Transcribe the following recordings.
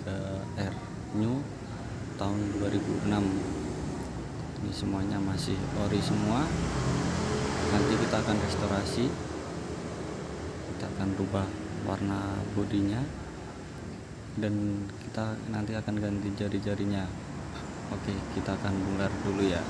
Vega R New tahun 2006. Ini semuanya masih ori semua. Nanti kita akan restorasi, kita akan rubah warna bodinya, dan kita nanti akan ganti jari-jarinya. Oke, kita akan bongkar dulu ya.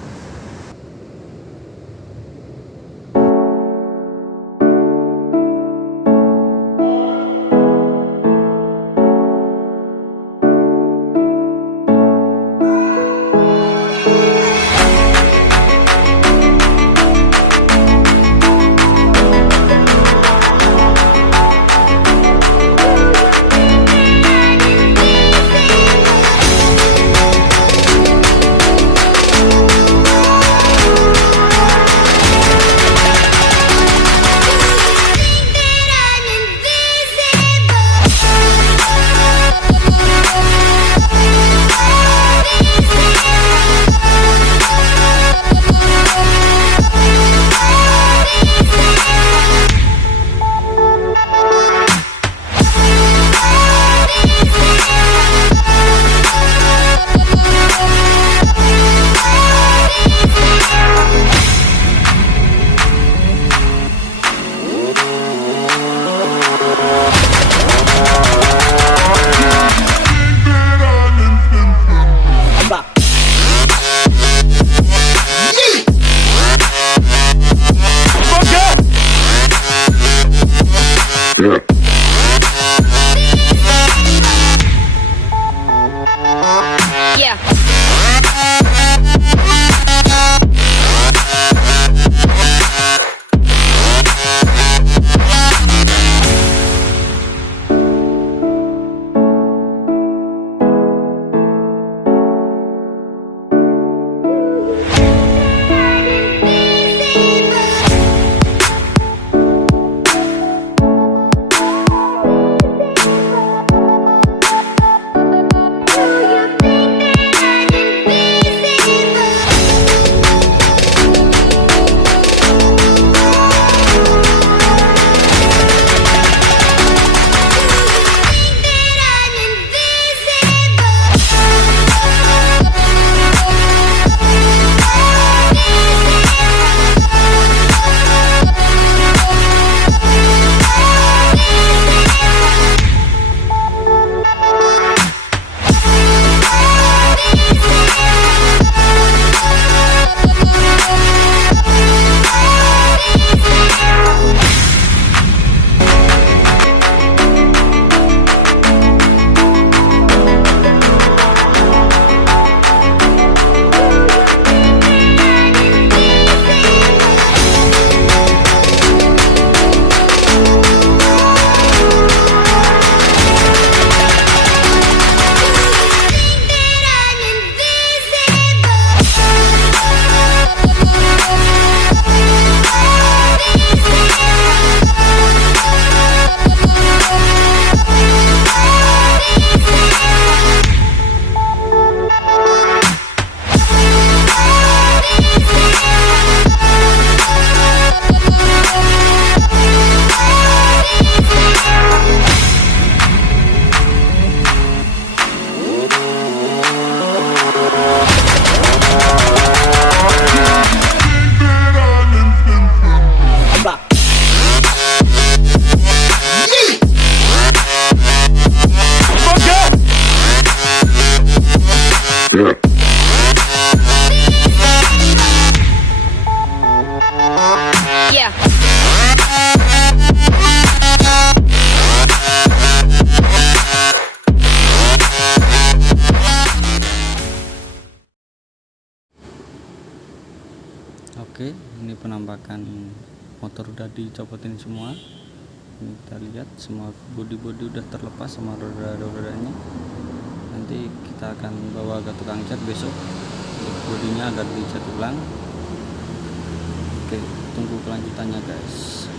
Oke, ini penampakan motor udah dicopotin semua. Ini kita lihat semua bodi-bodi udah terlepas sama roda-rodanya. Nanti kita akan bawa ke tukang cat besok untuk bodinya agar dicat ulang. Oke, tunggu kelanjutannya guys.